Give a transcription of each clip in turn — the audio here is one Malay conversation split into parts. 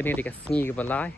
Ini dikasih ke balai.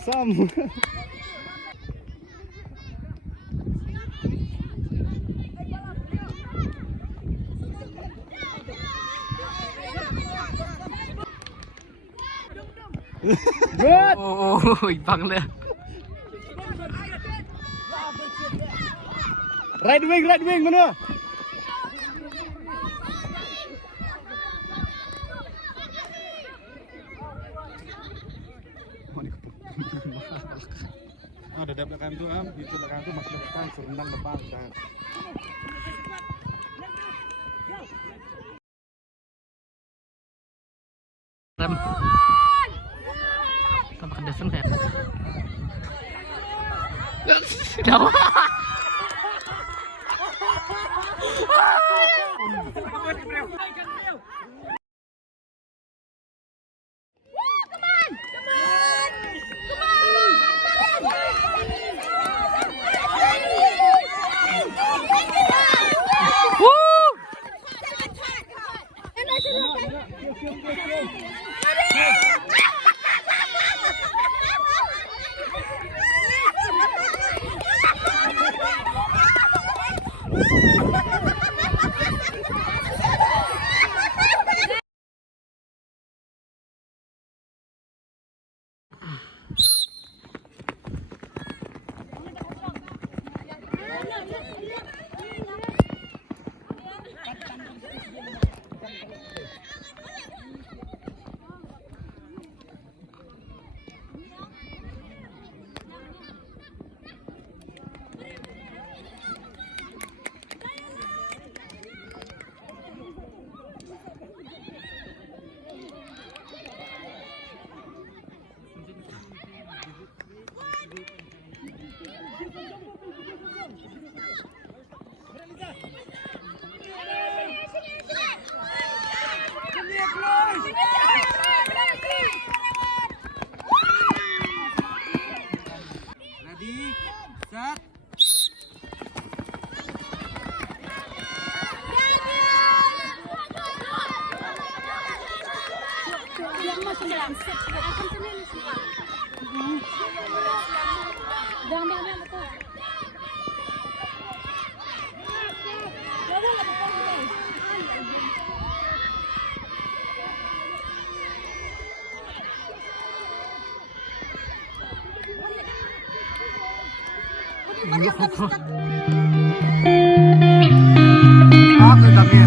Sam. Good. Oh, ibang na. Right wing, mana? Ada belakang tu di belakang tu masuk depan, serendang depan dah. Rem. Tambah kedesan kayak. Jauh. Ready, set. Aku tapi.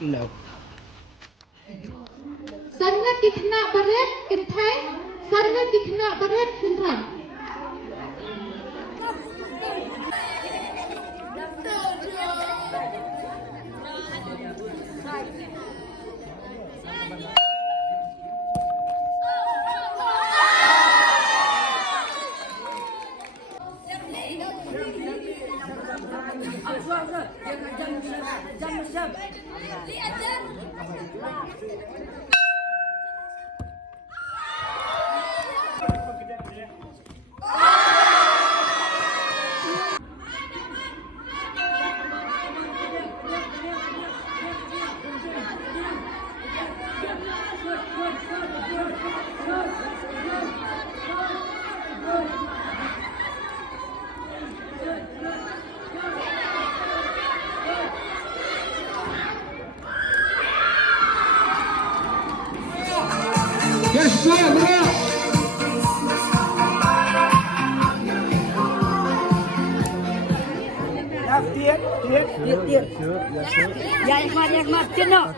No. Sangat dikena barat kentai, sangat dikena barat kentai. Yang mat, cina.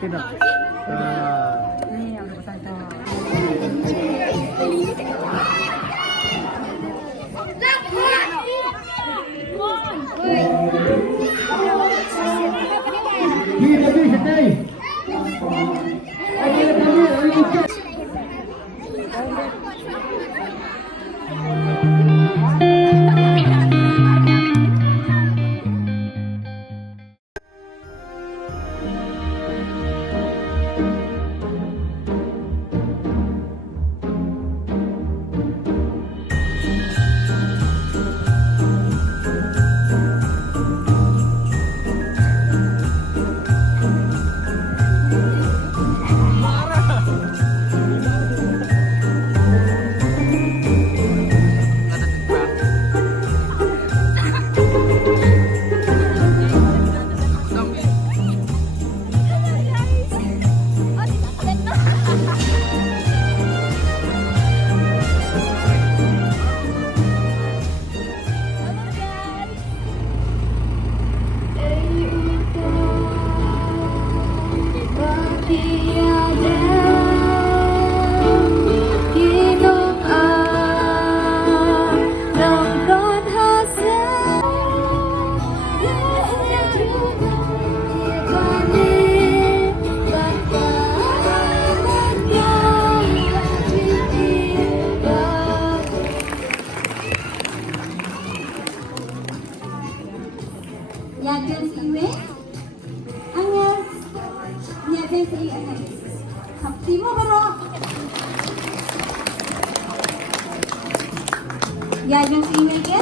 Ya yang sini ke?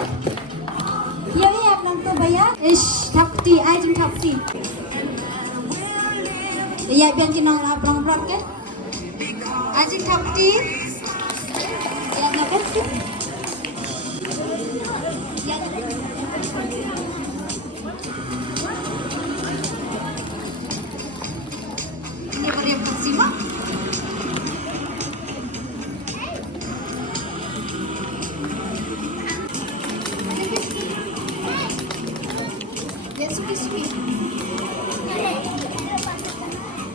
Ya ya nanti bayar. Tapti, ajem tapti. Ya biar jenang lapang berat ke? Ajem tapti. Ya nak sih? Ya. Ini beri tapti mah?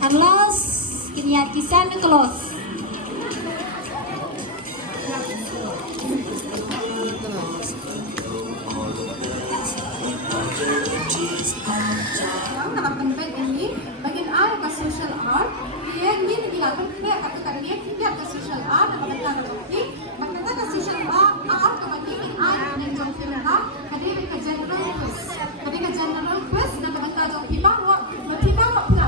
Carlos, kiniat kisan Carlos. Dalam penelitian ini, bagian A ke social art, dia ini dilakukan kata dia tidak ke social art dan kata lagi, kata ke social art ke bagian A yang jauh film A, kadang ke general quiz, kadang ke general quiz dan kata jauh film pula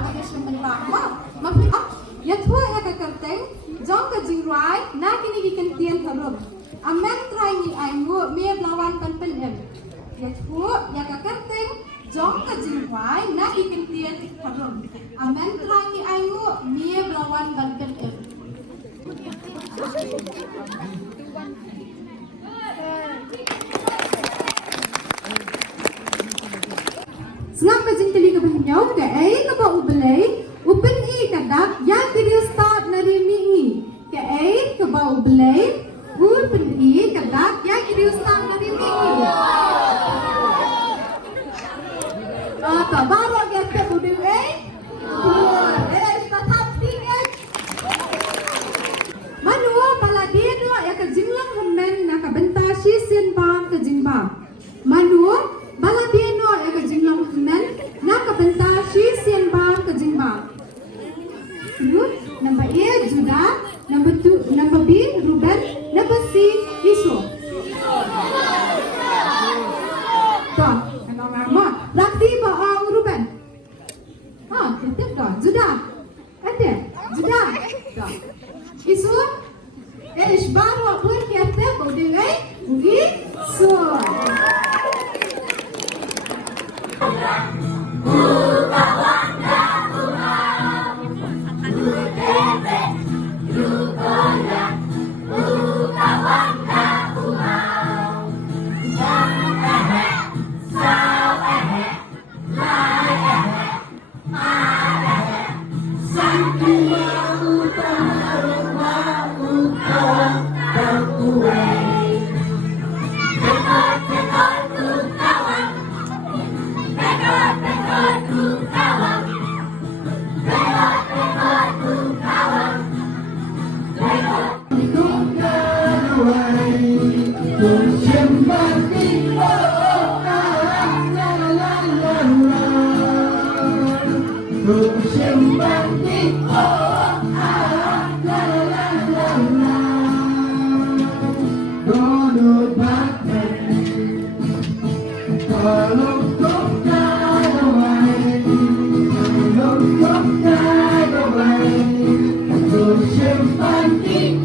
bagian yang bahwa, maka ya tua ya ke kerteng, jauh ke jirai, nak ini dikantian harum, amen try ni ayu, mie lawan penpen ya tua ya ke kerteng. Jom ke jirai nak ikan tian harum. Amen terangi ayu mie belawan banten em. Selang kajin tali ke bahnyau ke ai ke ba ubelai upen I kadak ya video start nari mi ke ai ke ba ubelai upen I kadak ya video start nari mi. Baru agak kemudian tetap tinggal. Manu pala dia doa ya kejinglang hemen nak bentar sisin bang kejingbang. Manu pala dia doa ya kejinglang hemen nak bentar sisin bang kejingbang. Number A Juda, number B Ruben, number C Isu. Tuh, kalau nama Rakti bawa Ruben. Tetap dah. Juda. Ada. Juda. Dah. Isu. Baru pun kita boleh Isu. Simpan di